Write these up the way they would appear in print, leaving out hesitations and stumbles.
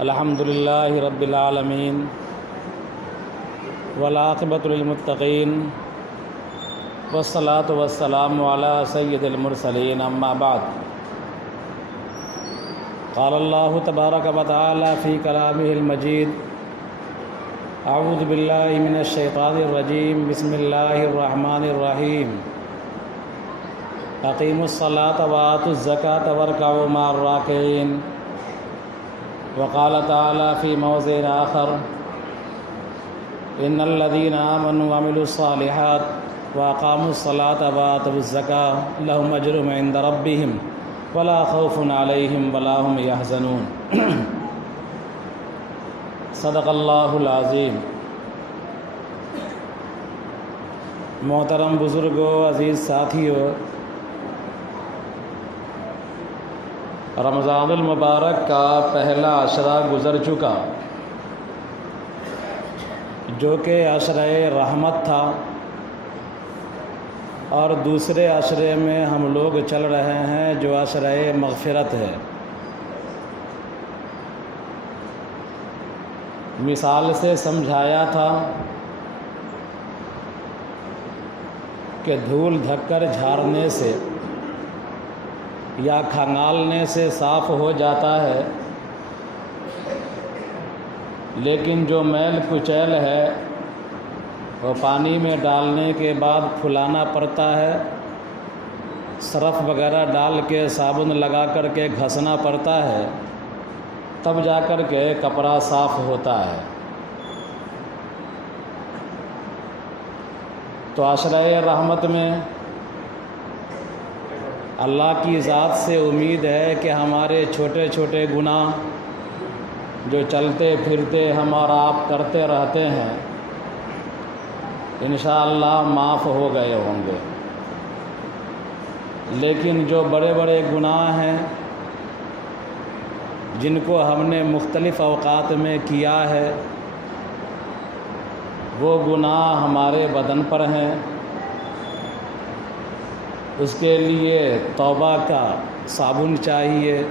الحمد للہ رب العالمین والعاقبۃ للمتقین والصلاۃ والسلام علی سید المرسلین اما بعد قال اللہ تبارک و تعالی فی کلامہ المجید اعوذ باللہ من الشیطان الرجیم بسم اللہ الرحمن الرحیم اقیموا الصلاۃ وآتوا الزکاۃ وارکعوا مع الراکعین وقال تعالی فی موضع آخر ان الذین آمنوا وعملوا الصالحات واقاموا الصلاۃ وآتوا الزکاۃ لهم اجر عند ربهم ولا خوف علیہم ولا هم یحزنون۔ صدق اللہ العظیم۔ محترم بزرگوں، عزیز ساتھیوں، رمضان المبارک کا پہلا عشرہ گزر چکا، جو کہ عشرہ رحمت تھا، اور دوسرے عشرے میں ہم لوگ چل رہے ہیں جو عشرہ مغفرت ہے۔ مثال سے سمجھایا تھا کہ دھول دھکر جھاڑنے سے یا کھنگالنے سے صاف ہو جاتا ہے، لیکن جو میل کچیل ہے وہ پانی میں ڈالنے کے بعد پھلانا پڑتا ہے، سرف وغیرہ ڈال کے صابن لگا کر کے گھسنا پڑتا ہے، تب جا کر کے کپڑا صاف ہوتا ہے۔ تو عشرہ رحمت میں اللہ کی ذات سے امید ہے کہ ہمارے چھوٹے چھوٹے گناہ جو چلتے پھرتے ہم اور آپ کرتے رہتے ہیں انشاءاللہ معاف ہو گئے ہوں گے، لیکن جو بڑے بڑے گناہ ہیں جن کو ہم نے مختلف اوقات میں کیا ہے، وہ گناہ ہمارے بدن پر ہیں، اس کے لیے توبہ کا صابن چاہیے،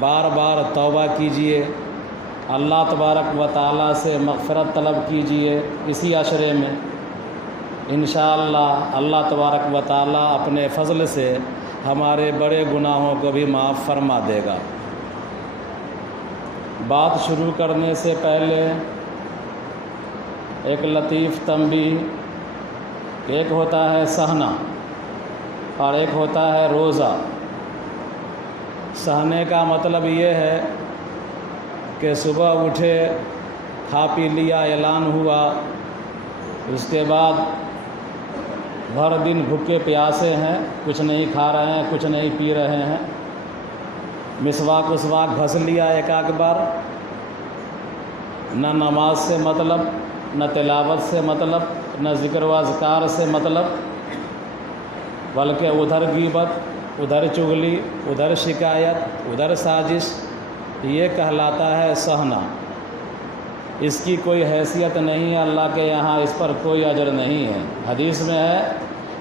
بار بار توبہ کیجئے، اللہ تبارک و تعالیٰ سے مغفرت طلب کیجئے۔ اسی عشرے میں انشاءاللہ اللہ تبارک و تعالیٰ اپنے فضل سے ہمارے بڑے گناہوں کو بھی معاف فرما دے گا۔ بات شروع کرنے سے پہلے ایک لطیف تنبیہ، ایک ہوتا ہے سہنا اور ایک ہوتا ہے روزہ۔ سہنے کا مطلب یہ ہے کہ صبح اٹھے، کھا پی لیا، اعلان ہوا، اس کے بعد بھر دن بھوکے پیاسے ہیں، کچھ نہیں کھا رہے ہیں، کچھ نہیں پی رہے ہیں، مسواک گھس لیا ایک آدھ بار، نہ نماز سے مطلب، نہ تلاوت سے مطلب، نہ ذکر و اذکار سے مطلب، بلکہ ادھر غیبت، ادھر چغلی، ادھر شکایت، ادھر سازش، یہ کہلاتا ہے سہنا۔ اس کی کوئی حیثیت نہیں ہے، اللہ کے یہاں اس پر کوئی اجر نہیں ہے۔ حدیث میں ہے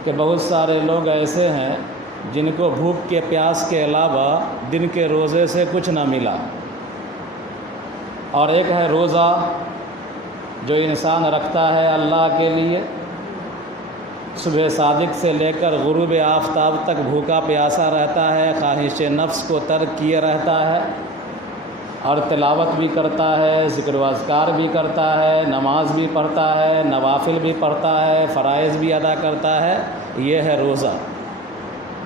کہ بہت سارے لوگ ایسے ہیں جن کو بھوک کے پیاس کے علاوہ دن کے روزے سے کچھ نہ ملا۔ اور ایک ہے روزہ جو انسان رکھتا ہے اللہ کے لیے، صبح صادق سے لے کر غروب آفتاب تک بھوکا پیاسا رہتا ہے، خواہش نفس کو ترک کیے رہتا ہے، اور تلاوت بھی کرتا ہے، ذکر و اذکار بھی کرتا ہے، نماز بھی پڑھتا ہے، نوافل بھی پڑھتا ہے، فرائض بھی ادا کرتا ہے۔ یہ ہے روزہ۔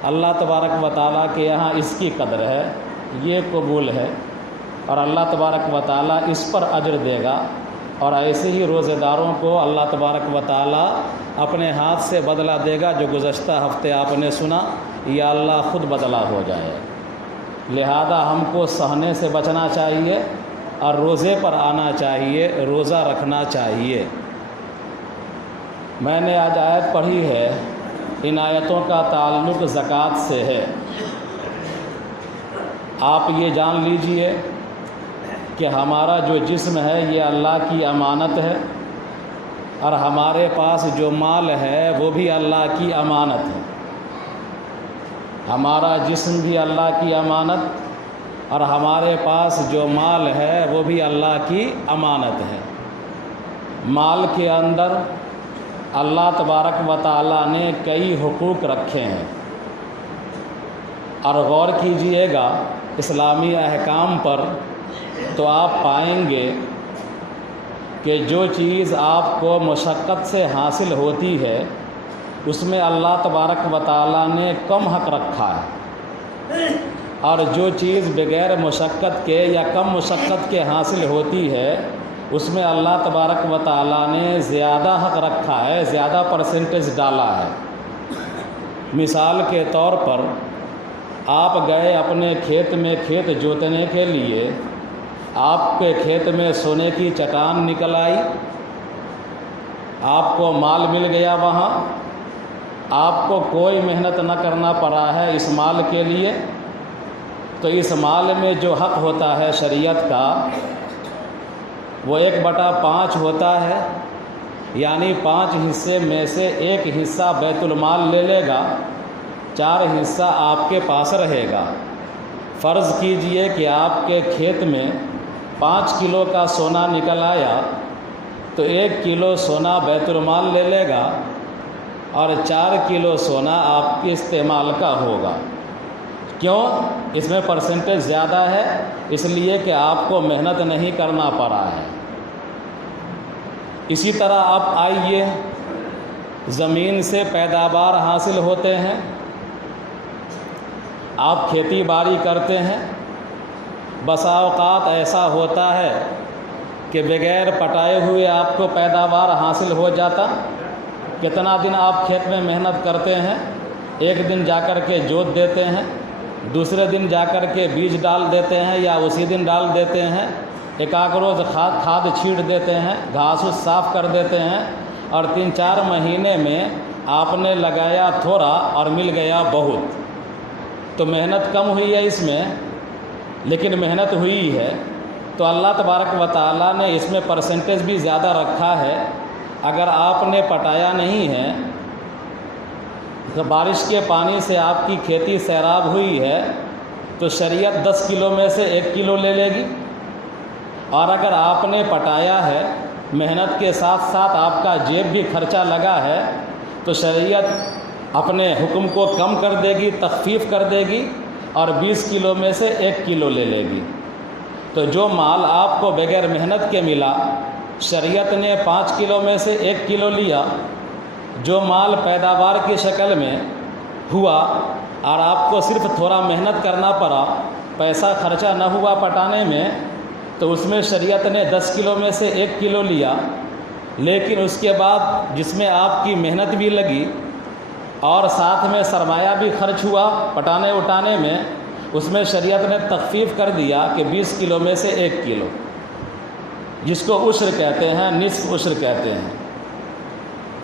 اللہ تبارک و تعالیٰ کے یہاں اس کی قدر ہے، یہ قبول ہے، اور اللہ تبارک و تعالیٰ اس پر اجر دے گا۔ اور ایسے ہی روزے داروں کو اللہ تبارک و تعالیٰ اپنے ہاتھ سے بدلہ دے گا، جو گزشتہ ہفتے آپ نے سنا، یا اللہ خود بدلہ ہو جائے۔ لہذا ہم کو سہنے سے بچنا چاہیے اور روزے پر آنا چاہیے، روزہ رکھنا چاہیے۔ میں نے آج آیت پڑھی ہے، ان آیتوں کا تعلق زکوٰۃ سے ہے۔ آپ یہ جان لیجئے کہ ہمارا جو جسم ہے یہ اللہ کی امانت ہے، اور ہمارے پاس جو مال ہے وہ بھی اللہ کی امانت ہے۔ ہمارا جسم بھی اللہ کی امانت اور ہمارے پاس جو مال ہے وہ بھی اللہ کی امانت ہے۔ مال کے اندر اللہ تبارک و تعالیٰ نے کئی حقوق رکھے ہیں، اور غور کیجئے گا اسلامی احکام پر تو آپ پائیں گے کہ جو چیز آپ کو مشقت سے حاصل ہوتی ہے اس میں اللہ تبارک و تعالیٰ نے کم حق رکھا ہے، اور جو چیز بغیر مشقت کے یا کم مشقت کے حاصل ہوتی ہے اس میں اللہ تبارک و تعالیٰ نے زیادہ حق رکھا ہے، زیادہ پرسنٹیج ڈالا ہے۔ مثال کے طور پر آپ گئے اپنے کھیت میں کھیت جوتنے کے لیے، آپ کے کھیت میں سونے کی چٹان نکل آئی، آپ کو مال مل گیا، وہاں آپ کو کوئی محنت نہ کرنا پڑا ہے اس مال کے لیے، تو اس مال میں جو حق ہوتا ہے شریعت کا وہ 1/5 ہوتا ہے، یعنی 5 حصے میں سے 1 حصہ بیت المال لے لے گا، 4 حصہ آپ کے پاس رہے گا۔ فرض کیجئے کہ آپ کے کھیت میں 5 کلو کا سونا نکل آیا تو 1 کلو سونا بیت المال لے لے گا اور 4 کلو سونا آپ کے استعمال کا ہوگا۔ کیوں؟ اس میں پرسنٹیج زیادہ ہے، اس لیے کہ آپ کو محنت نہیں کرنا پڑا ہے۔ اسی طرح آپ آئیے، زمین سے پیداوار حاصل ہوتے ہیں، آپ کھیتی باڑی کرتے ہیں، بسا اوقات ایسا ہوتا ہے کہ بغیر پٹائے ہوئے آپ کو پیداوار حاصل ہو جاتا۔ کتنا دن آپ کھیت میں محنت کرتے ہیں، ایک دن جا کر کے جوت دیتے ہیں، دوسرے دن جا کر کے بیج ڈال دیتے ہیں یا اسی دن ڈال دیتے ہیں، ایک آدھ روز کھاد چھیٹ دیتے ہیں، گھاس صاف کر دیتے ہیں، اور 3-4 مہینے میں آپ نے لگایا تھوڑا اور مل گیا بہت۔ تو محنت کم ہوئی ہے اس میں، لیکن محنت ہوئی ہے، تو اللہ تبارک و تعالیٰ نے اس میں پرسنٹیج بھی زیادہ رکھا ہے۔ اگر آپ نے پٹایا نہیں ہے تو بارش کے پانی سے آپ کی کھیتی سیراب ہوئی ہے تو شریعت 10 کلو میں سے 1 کلو لے لے گی، اور اگر آپ نے پٹایا ہے، محنت کے ساتھ ساتھ آپ کا جیب بھی خرچہ لگا ہے، تو شریعت اپنے حکم کو کم کر دے گی، تخفیف کر دے گی، اور 20 کلو میں سے 1 کلو لے لے گی۔ تو جو مال آپ کو بغیر محنت کے ملا، شریعت نے 5 کلو میں سے 1 کلو لیا۔ جو مال پیداوار کی شکل میں ہوا اور آپ کو صرف تھوڑا محنت کرنا پڑا، پیسہ خرچہ نہ ہوا پٹانے میں، تو اس میں شریعت نے 10 کلو میں سے 1 کلو لیا، لیکن اس کے بعد جس میں آپ کی محنت بھی لگی اور ساتھ میں سرمایہ بھی خرچ ہوا پٹانے اٹھانے میں، اس میں شریعت نے تخفیف کر دیا کہ 20 کلو میں سے 1 کلو، جس کو عشر کہتے ہیں، نصف عشر کہتے ہیں۔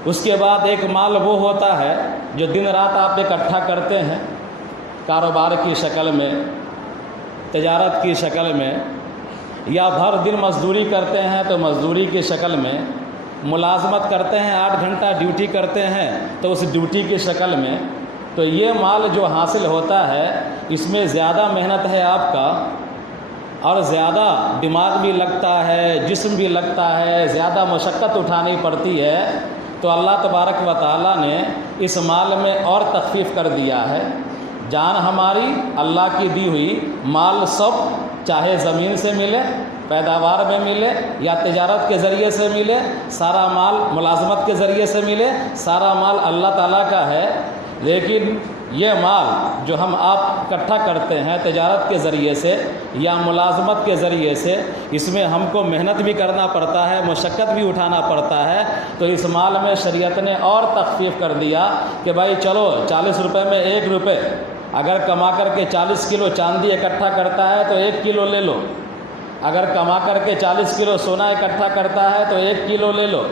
اس کے بعد ایک مال وہ ہوتا ہے جو دن رات آپ اکٹھا کرتے ہیں، کاروبار کی شکل میں، تجارت کی شکل میں، یا بھر دن مزدوری کرتے ہیں تو مزدوری کی شکل میں، ملازمت کرتے ہیں 8 گھنٹہ ڈیوٹی کرتے ہیں تو اس ڈیوٹی کی شکل میں۔ تو یہ مال جو حاصل ہوتا ہے اس میں زیادہ محنت ہے آپ کا، اور زیادہ دماغ بھی لگتا ہے، جسم بھی لگتا ہے، زیادہ مشقت اٹھانی پڑتی ہے، تو اللہ تبارک و تعالیٰ نے اس مال میں اور تخفیف کر دیا ہے۔ جان ہماری اللہ کی دی ہوئی، مال سب چاہے زمین سے ملے، پیداوار میں ملے، یا تجارت کے ذریعے سے ملے، سارا مال ملازمت کے ذریعے سے ملے، سارا مال اللہ تعالیٰ کا ہے۔ لیکن یہ مال جو ہم آپ اکٹھا کرتے ہیں تجارت کے ذریعے سے یا ملازمت کے ذریعے سے، اس میں ہم کو محنت بھی کرنا پڑتا ہے، مشقت بھی اٹھانا پڑتا ہے، تو اس مال میں شریعت نے اور تخفیف کر دیا کہ بھائی چلو 40 روپے میں 1 روپے، اگر کما کر کے 40 کلو چاندی اکٹھا کرتا ہے تو 1 کلو لے لو، اگر کما کر کے 40 کلو سونا اکٹھا کرتا ہے تو 1 کلو لے لو،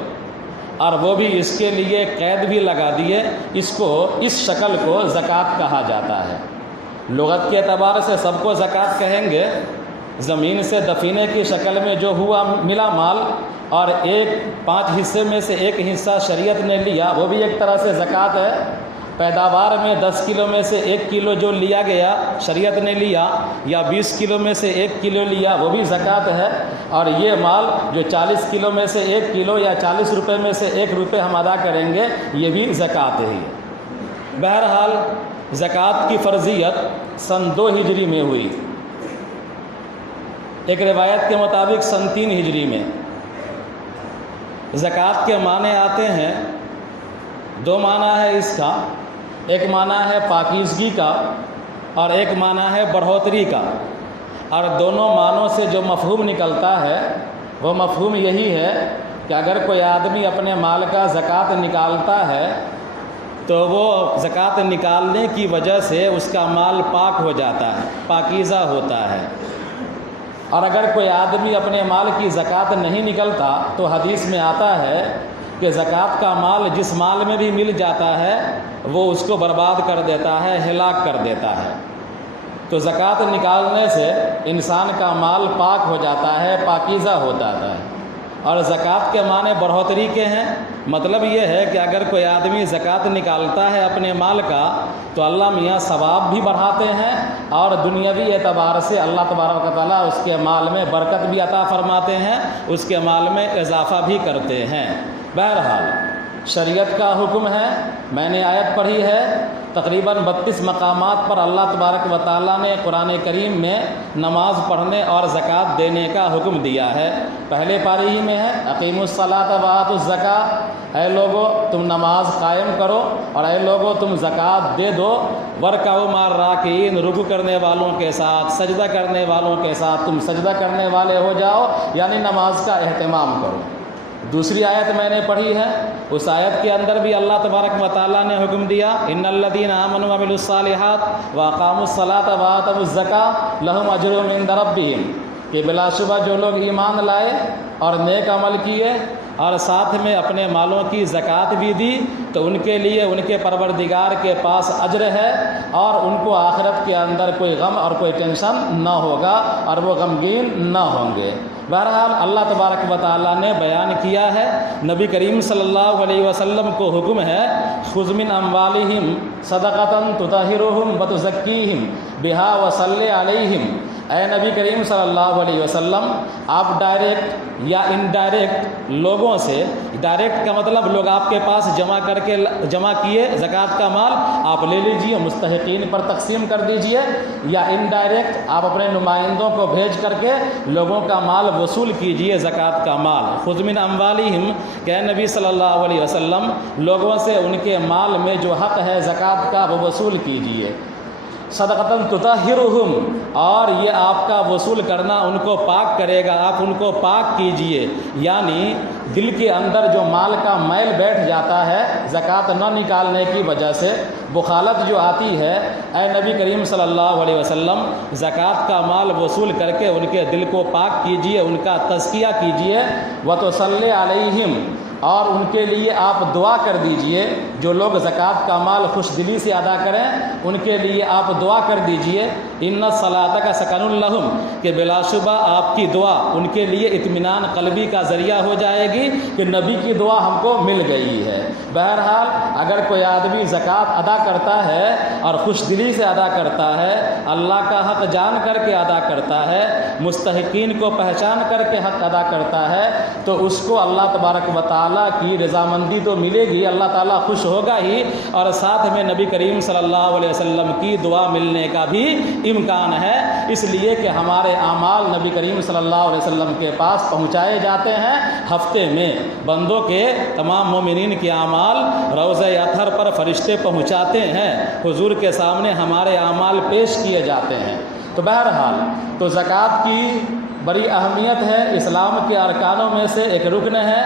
اور وہ بھی اس کے لیے قید بھی لگا دیے، اس کو اس شکل کو زکوٰۃ کہا جاتا ہے۔ لغت کے اعتبار سے سب کو زکوٰۃ کہیں گے، زمین سے دفینے کی شکل میں جو ہوا ملا مال، اور 5 حصے میں سے 1 حصہ شریعت نے لیا، وہ بھی ایک طرح سے زکوٰۃ ہے، پیداوار میں 10 کلو میں سے 1 کلو جو لیا گیا شریعت نے لیا، یا 20 کلو میں سے 1 کلو لیا وہ بھی زکوٰۃ ہے، اور یہ مال جو 40 کلو میں سے 1 کلو یا 40 روپے میں سے 1 روپے ہم ادا کریں گے یہ بھی زکوٰۃ ہی ہے۔ بہرحال زکوٰۃ کی فرضیت سن 2 ہجری میں ہوئی، ایک روایت کے مطابق سن 3 ہجری میں۔ زکوٰۃ کے معنی آتے ہیں، 2 معنی ہے اس کا، ایک معنی ہے پاکیزگی کا اور ایک معنی ہے بڑھوتری کا، اور دونوں معنوں سے جو مفہوم نکلتا ہے وہ مفہوم یہی ہے کہ اگر کوئی آدمی اپنے مال کا زکوٰۃ نکالتا ہے تو وہ زکوٰۃ نکالنے کی وجہ سے اس کا مال پاک ہو جاتا ہے، پاکیزہ ہوتا ہے، اور اگر کوئی آدمی اپنے مال کی زکوٰۃ نہیں نکلتا تو حدیث میں آتا ہے کہ زکوٰۃ کا مال جس مال میں بھی مل جاتا ہے وہ اس کو برباد کر دیتا ہے، ہلاک کر دیتا ہے۔ تو زکوٰۃ نکالنے سے انسان کا مال پاک ہو جاتا ہے، پاکیزہ ہو جاتا ہے۔ اور زکوٰۃ کے معنی بڑھوتری کے ہیں، مطلب یہ ہے کہ اگر کوئی آدمی زکوٰۃ نکالتا ہے اپنے مال کا تو اللہ میاں ثواب بھی بڑھاتے ہیں، اور دنیاوی اعتبار سے اللہ تبارک و تعالیٰ اس کے مال میں برکت بھی عطا فرماتے ہیں، اس کے مال میں اضافہ بھی کرتے ہیں۔ بہرحال شریعت کا حکم ہے، میں نے آیت پڑھی ہے، تقریباً 32 مقامات پر اللہ تبارک و تعالیٰ نے قرآن کریم میں نماز پڑھنے اور زکوٰۃ دینے کا حکم دیا ہے۔ پہلے پارے ہی میں ہے اقیموا الصلاۃ وآتوا الزکاۃ، اے لوگو تم نماز قائم کرو اور اے لوگو تم زکوٰۃ دے دو، ورکعوا مع الراکعین، رکوع کرنے والوں کے ساتھ، سجدہ کرنے والوں کے ساتھ تم سجدہ کرنے والے ہو جاؤ، یعنی نماز کا اہتمام کرو۔ دوسری آیت میں نے پڑھی ہے، اس آیت کے اندر بھی اللہ تبارک و تعالیٰ نے حکم دیا ان الذین آمنوا وعملوا الصالحات واقاموا الصلاۃ وآتوا الزکاۃ لہم اجر عند ربہم، کہ بلا شبہ جو لوگ ایمان لائے اور نیک عمل کیے اور ساتھ میں اپنے مالوں کی زکوٰۃ بھی دی تو ان کے لیے ان کے پروردگار کے پاس اجر ہے، اور ان کو آخرت کے اندر کوئی غم اور کوئی ٹینشن نہ ہوگا اور وہ غمگین نہ ہوں گے۔ بہرحال اللہ تبارک و تعالیٰ نے بیان کیا ہے، نبی کریم صلی اللہ علیہ وسلم کو حکم ہے خذ من اموالہم صدقۃ تطہرہم وتزکیہم بہا وصلی علیہم، اے نبی کریم صلی اللہ علیہ وسلم آپ ڈائریکٹ یا انڈائریکٹ لوگوں سے، ڈائریکٹ کا مطلب لوگ آپ کے پاس جمع کیے زکوٰۃ کا مال آپ لے لیجئے، مستحقین پر تقسیم کر دیجئے، یا انڈائریکٹ آپ اپنے نمائندوں کو بھیج کر کے لوگوں کا مال وصول کیجئے زکوٰۃ کا مال۔ خذ من اموالہم، کہ نبی صلی اللہ علیہ وسلم لوگوں سے ان کے مال میں جو حق ہے زکوٰۃ کا وہ وصول کیجئے، صدقۃ تطہرہم، اور یہ آپ کا وصول کرنا ان کو پاک کرے گا، آپ ان کو پاک کیجئے، یعنی دل کے اندر جو مال کا میل بیٹھ جاتا ہے زکوٰۃ نہ نکالنے کی وجہ سے، بخالت جو آتی ہے، اے نبی کریم صلی اللہ علیہ وسلم زکوٰۃ کا مال وصول کر کے ان کے دل کو پاک کیجئے، ان کا تزکیہ کیجئے، وتصلی علیہم، اور ان کے لیے آپ دعا کر دیجئے، جو لوگ زکوٰۃ کا مال خوش دلی سے ادا کریں ان کے لیے آپ دعا کر دیجئے، ان الصلاۃ کا سکن لہم، کہ بلا شبہ آپ کی دعا ان کے لیے اطمینان قلبی کا ذریعہ ہو جائے گی کہ نبی کی دعا ہم کو مل گئی ہے۔ بہرحال اگر کوئی آدمی زکوٰۃ ادا کرتا ہے اور خوش دلی سے ادا کرتا ہے، اللہ کا حق جان کر کے ادا کرتا ہے، مستحقین کو پہچان کر کے حق ادا کرتا ہے، تو اس کو اللہ تبارک و تعالیٰ کی رضامندی تو ملے گی، اللہ تعالیٰ خوش ہوگا ہی، اور ساتھ میں نبی کریم صلی اللہ علیہ وسلم کی دعا ملنے کا بھی امکان ہے، اس لیے کہ ہمارے اعمال نبی کریم صلی اللہ علیہ وسلم کے پاس پہنچائے جاتے ہیں۔ ہفتے میں بندوں کے تمام مومنین کے اعمال روضہ اطہر پر فرشتے پہنچاتے ہیں، حضور کے سامنے ہمارے اعمال پیش کیے جاتے ہیں۔ تو بہرحال تو زکوٰۃ کی بڑی اہمیت ہے، اسلام کے ارکانوں میں سے ایک رکن ہے۔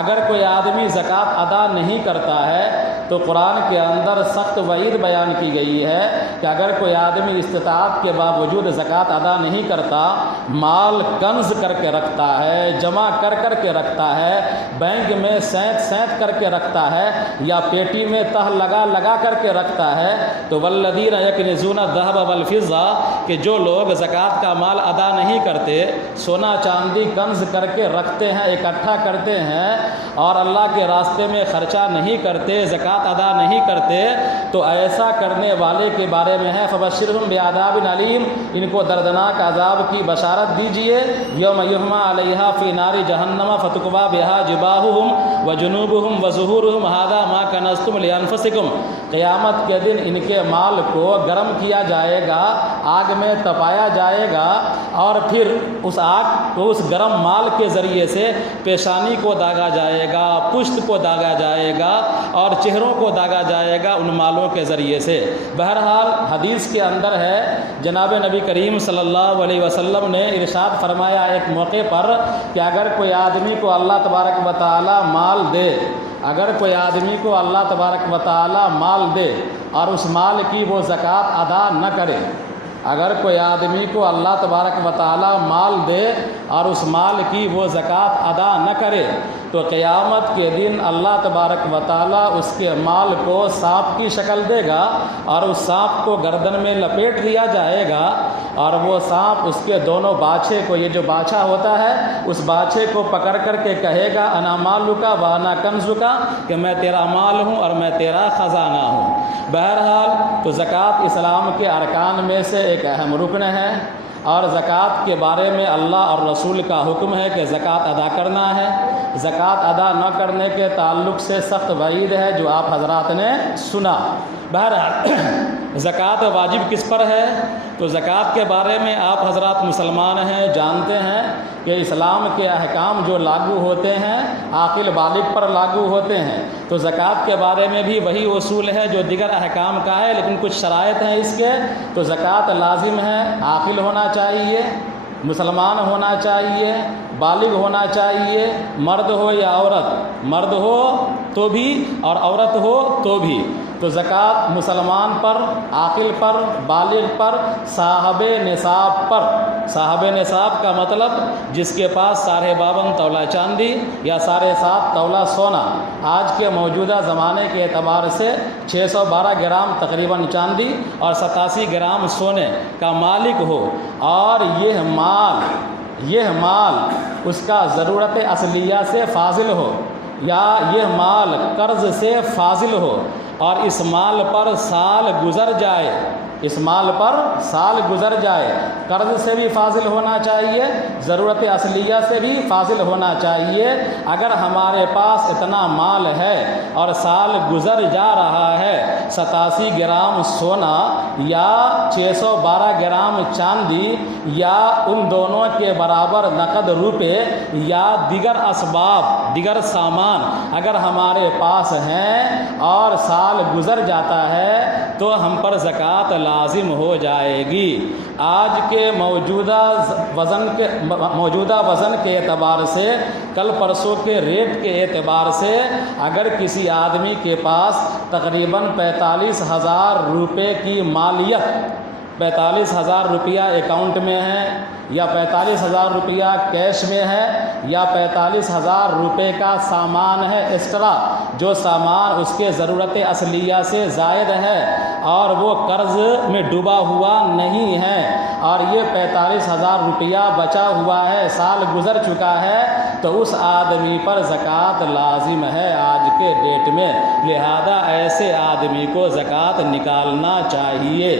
اگر کوئی آدمی زکوٰۃ ادا نہیں کرتا ہے تو قرآن کے اندر سخت وعید بیان کی گئی ہے کہ اگر کوئی آدمی استطاعت کے باوجود زکوٰۃ ادا نہیں کرتا، مال کنز کر کے رکھتا ہے، جمع کر کے رکھتا ہے، بینک میں سینت کر کے رکھتا ہے، یا پیٹی میں تہ لگا کر کے رکھتا ہے، تو والذین یکنزون الذھب والفضہ، کہ جو لوگ زکوٰۃ کا مال ادا نہیں کرتے، سونا چاندی کنز کر کے رکھتے ہیں، اکٹھا کرتے ہیں اور اللہ کے راستے میں خرچہ نہیں کرتے، زکوٰۃ ادا نہیں کرتے، تو ایسا کرنے والے کے بارے میں ہے فبشرہم بعذاب علیم، ان کو دردناک عذاب کی بشارت دیجیے۔ یوم یحمى علیہا فی نار جہنم فتکوی بہا جباہہم وجنوبہم وظہورہم ھذا ما کنزتم لانفسکم، قیامت کے دن ان کے مال کو گرم کیا جائے گا، آگ میں تپایا جائے گا، اور پھر اس آگ کو اس گرم مال کے ذریعے سے پیشانی کو داغا جائے گا، پشت کو داغا جائے گا اور چہروں کو داغا جائے گا ان مالوں کے ذریعے سے۔ بہرحال حدیث کے اندر ہے، جناب نبی کریم صلی اللہ علیہ وسلم نے ارشاد فرمایا ایک موقع پر کہ اگر کوئی آدمی کو اللہ تبارک و تعالی مال دے، اگر کوئی آدمی کو اللہ تبارک و تعالی مال دے اور اس مال کی وہ زکوٰۃ ادا نہ کرے، اگر کوئی آدمی کو اللہ تبارک و تعالی مال دے اور اس مال کی وہ زکوٰۃ ادا نہ کرے، تو قیامت کے دن اللہ تبارک و تعالی اس کے مال کو سانپ کی شکل دے گا اور اس سانپ کو گردن میں لپیٹ دیا جائے گا، اور وہ سانپ اس کے دونوں باچھے کو، یہ جو باچھا ہوتا ہے اس باچھے کو پکڑ کر کے کہے گا انا مالکا و انا کنزکا، کہ میں تیرا مال ہوں اور میں تیرا خزانہ ہوں۔ بہرحال تو زکوٰۃ اسلام کے ارکان میں سے ایک اہم رکن ہے، اور زکوٰۃ کے بارے میں اللہ اور رسول کا حکم ہے کہ زکوٰۃ ادا کرنا ہے۔ زکوٰۃ ادا نہ کرنے کے تعلق سے سخت وعید ہے جو آپ حضرات نے سنا۔ بہرحال زکوٰۃ واجب کس پر ہے؟ تو زکوٰۃ کے بارے میں آپ حضرات مسلمان ہیں، جانتے ہیں کہ اسلام کے احکام جو لاگو ہوتے ہیں عاقل بالغ پر لاگو ہوتے ہیں، تو زکوٰۃ کے بارے میں بھی وہی اصول ہے جو دیگر احکام کا ہے، لیکن کچھ شرائط ہیں اس کے۔ تو زکوٰۃ لازم ہے، عاقل ہونا چاہیے، مسلمان ہونا چاہیے، بالغ ہونا چاہیے، مرد ہو یا عورت، مرد ہو تو بھی اور عورت ہو تو بھی۔ تو زکوٰۃ مسلمان پر، عاقل پر، بالغ پر، صاحب نصاب پر۔ صاحب نصاب کا مطلب جس کے پاس 52.5 تولہ چاندی یا 7.5 تولہ سونا، آج کے موجودہ زمانے کے اعتبار سے 612 گرام تقریباً چاندی اور 87 گرام سونے کا مالک ہو، اور یہ مال اس کا ضرورت اصلیہ سے فاضل ہو، یا یہ مال قرض سے فاضل ہو، اور اس مال پر سال گزر جائے، اس مال پر سال گزر جائے، قرض سے بھی فاضل ہونا چاہیے، ضرورت اصلیہ سے بھی فاضل ہونا چاہیے۔ اگر ہمارے پاس اتنا مال ہے اور سال گزر جا رہا ہے، 87 گرام سونا یا 612 گرام چاندی یا ان دونوں کے برابر نقد روپے یا دیگر اسباب، دیگر سامان اگر ہمارے پاس ہیں اور سال گزر جاتا ہے تو ہم پر زکوٰۃ لازم ہو جائے گی۔ آج کے موجودہ وزن کے اعتبار سے، کل پرسوں کے ریٹ کے اعتبار سے، اگر کسی آدمی کے پاس تقریباً 45,000 روپے کی مالیت، 45,000 روپیہ اکاؤنٹ میں ہے، یا 45,000 روپیہ کیش میں ہے، یا 45,000 روپے کا سامان ہے ایکسٹرا، جو سامان اس کے ضرورت اصلیہ سے زائد ہے اور وہ قرض میں ڈوبا ہوا نہیں ہے، اور یہ 45,000 روپیہ بچا ہوا ہے، سال گزر چکا ہے، تو اس آدمی پر زکوٰۃ لازم ہے آج کے ڈیٹ میں۔ لہذا ایسے آدمی کو زکوٰۃ نکالنا چاہیے۔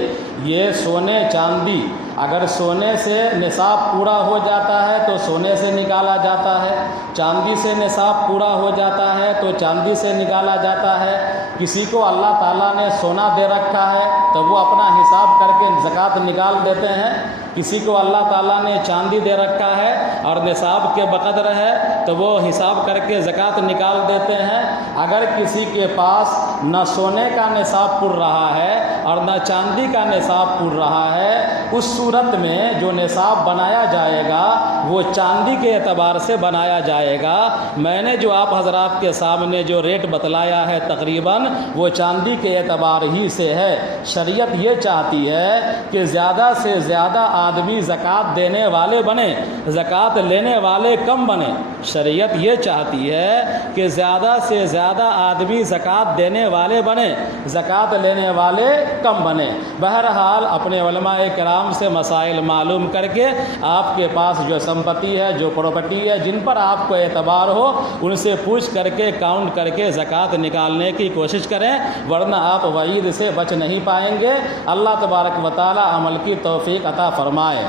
یہ سونے چاندی، اگر سونے سے نصاب پورا ہو جاتا ہے تو سونے سے نکالا جاتا ہے، چاندی سے نصاب پورا ہو جاتا ہے تو چاندی سے نکالا جاتا ہے۔ کسی کو اللہ تعالیٰ نے سونا دے رکھا ہے تو وہ اپنا حساب کر کے زکوٰۃ نکال دیتے ہیں، کسی کو اللہ تعالیٰ نے چاندی دے رکھا ہے اور نصاب کے بقدر ہے تو وہ حساب کر کے زکوٰۃ نکال دیتے ہیں۔ اگر کسی کے پاس نہ سونے کا نصاب پور رہا ہے اور نہ چاندی کا نصاب پور رہا ہے، اس صورت میں جو نصاب بنایا جائے گا وہ چاندی کے اعتبار سے بنایا جائے گا۔ میں نے جو آپ حضرات کے سامنے جو ریٹ بتلایا ہے تقریباً وہ چاندی کے اعتبار ہی سے ہے۔ شریعت یہ چاہتی ہے کہ زیادہ سے زیادہ آدمی زکوٰۃ دینے والے بنے، زکوٰۃ لینے والے کم بنے۔ شریعت یہ چاہتی ہے کہ زیادہ سے زیادہ آدمی زکوٰۃ دینے والے بنے، زکوٰۃ لینے والے کم بنے۔ بہرحال اپنے علماء کرام سے مسائل معلوم کر کے آپ کے پاس جو سمپتی ہے، جو پراپرٹی ہے، جن پر آپ کو اعتبار ہو، ان سے پوچھ کر کے کاؤنٹ کر کے زکوٰۃ نکالنے کی کوشش کریں، ورنہ آپ وعید سے بچ نہیں پائیں گے۔ اللہ تبارک و تعالی عمل کی توفیق عطا فرمائے۔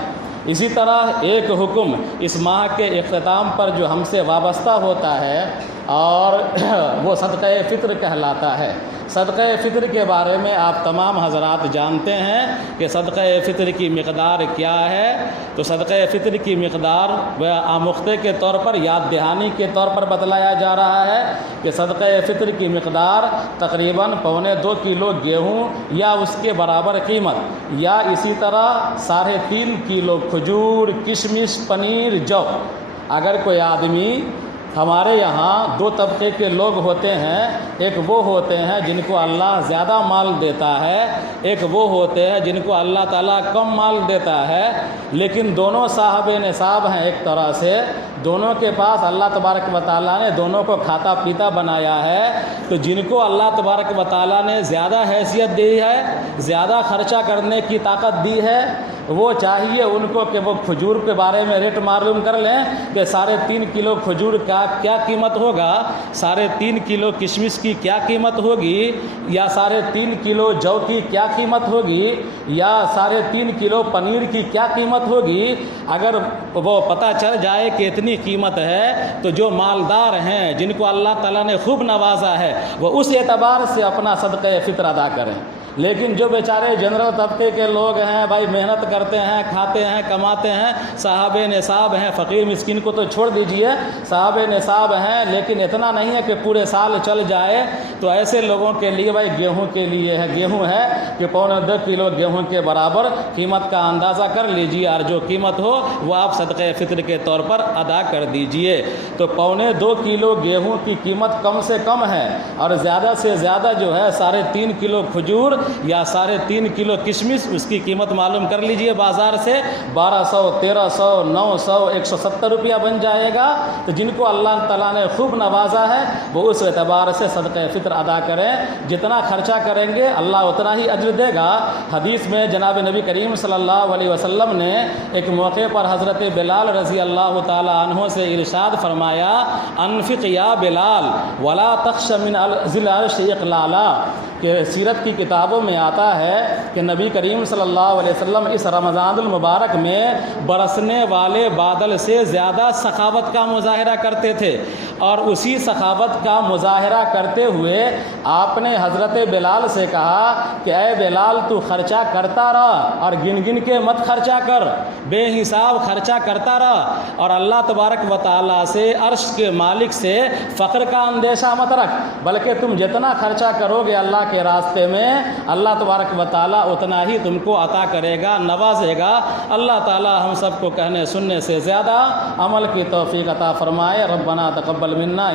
اسی طرح ایک حکم اس ماہ کے اختتام پر جو ہم سے وابستہ ہوتا ہے اور وہ صدقہ فطر کہلاتا ہے۔ صدقہ فطر کے بارے میں آپ تمام حضرات جانتے ہیں کہ صدقہ فطر کی مقدار کیا ہے۔ تو صدقہ فطر کی مقدار آموختے کے طور پر، یاد دہانی کے طور پر بتلایا جا رہا ہے کہ صدقہ فطر کی مقدار تقریباً 2.25 کلو گیہوں یا اس کے برابر قیمت، یا اسی طرح 3.5 کلو کھجور، کشمش، پنیر، جو۔ اگر کوئی آدمی، ہمارے یہاں 2 طبقے کے لوگ ہوتے ہیں، ایک وہ ہوتے ہیں جن کو اللہ زیادہ مال دیتا ہے، ایک وہ ہوتے ہیں جن کو اللہ تعالیٰ کم مال دیتا ہے، لیکن دونوں صاحب نصاب ہیں ایک طرح سے، دونوں کے پاس اللہ تبارک و تعالیٰ نے دونوں کو کھاتا پیتا بنایا ہے۔ تو جن کو اللہ تبارک و تعالیٰ نے زیادہ حیثیت دی ہے، زیادہ خرچہ کرنے کی طاقت دی ہے، وہ چاہیے ان کو کہ وہ کھجور کے بارے میں ریٹ معلوم کر لیں کہ 3.5 کلو کھجور کا کیا قیمت ہوگا، 3.5 کلو کشمش کی کیا قیمت ہوگی، یا 3.5 کلو جو کی کیا قیمت ہوگی، یا 3.5 کلو پنیر کی کیا قیمت ہوگی۔ اگر وہ پتہ چل جائے کہ اتنی قیمت ہے تو جو مالدار ہیں، جن کو اللہ تعالیٰ نے خوب نوازا ہے، وہ اس اعتبار سے اپنا صدقہ فطر ادا کریں۔ لیکن جو بیچارے جنرل طبقے کے لوگ ہیں، بھائی محنت کرتے ہیں، کھاتے ہیں، کماتے ہیں، صاحب نصاب ہیں، فقیر مسکین کو تو چھوڑ دیجئے، صاحب نصاب ہیں لیکن اتنا نہیں ہے کہ پورے سال چل جائے، تو ایسے لوگوں کے لیے بھائی گیہوں کے لیے ہے، گیہوں ہے کہ 2.25 کلو گیہوں کے برابر قیمت کا اندازہ کر لیجئے، اور جو قیمت ہو وہ آپ صدقہ فطر کے طور پر ادا کر دیجئے۔ تو 2.25 کلو گیہوں کی قیمت کم سے کم ہے، اور زیادہ سے زیادہ جو ہے 3.5 کلو کھجور یا 3.5 کلو کشمش، اس کی قیمت معلوم کر لیجئے بازار سے، 1200، 1300، 900، 170 روپیہ بن جائے گا۔ تو جن کو اللہ تعالیٰ نے خوب نوازا ہے وہ اس اعتبار سے صدقہ فطر ادا کریں، جتنا خرچہ کریں گے اللہ اتنا ہی اجر دے گا۔ حدیث میں جناب نبی کریم صلی اللہ علیہ وسلم نے ایک موقع پر حضرت بلال رضی اللہ تعالی عنہ سے ارشاد فرمایا، انفق یا بلال ولا تخش من ذی العرش اقلالا، کہ سیرت کی کتابوں میں آتا ہے کہ نبی کریم صلی اللہ علیہ وسلم اس رمضان المبارک میں برسنے والے بادل سے زیادہ سخاوت کا مظاہرہ کرتے تھے، اور اسی سخاوت کا مظاہرہ کرتے ہوئے آپ نے حضرت بلال سے کہا کہ اے بلال تو خرچہ کرتا رہ، اور گن گن کے مت خرچہ کر، بے حساب خرچہ کرتا رہ، اور اللہ تبارک و تعالیٰ سے، عرش کے مالک سے فقر کا اندیشہ مت رکھ، بلکہ تم جتنا خرچہ کرو گے اللہ کے راستے میں، اللہ تبارک و تعالیٰ اتنا ہی تم کو عطا کرے گا، نوازے گا۔ اللہ تعالیٰ ہم سب کو کہنے سننے سے زیادہ عمل کی توفیق عطا فرمائے۔ ربنا تقبل منا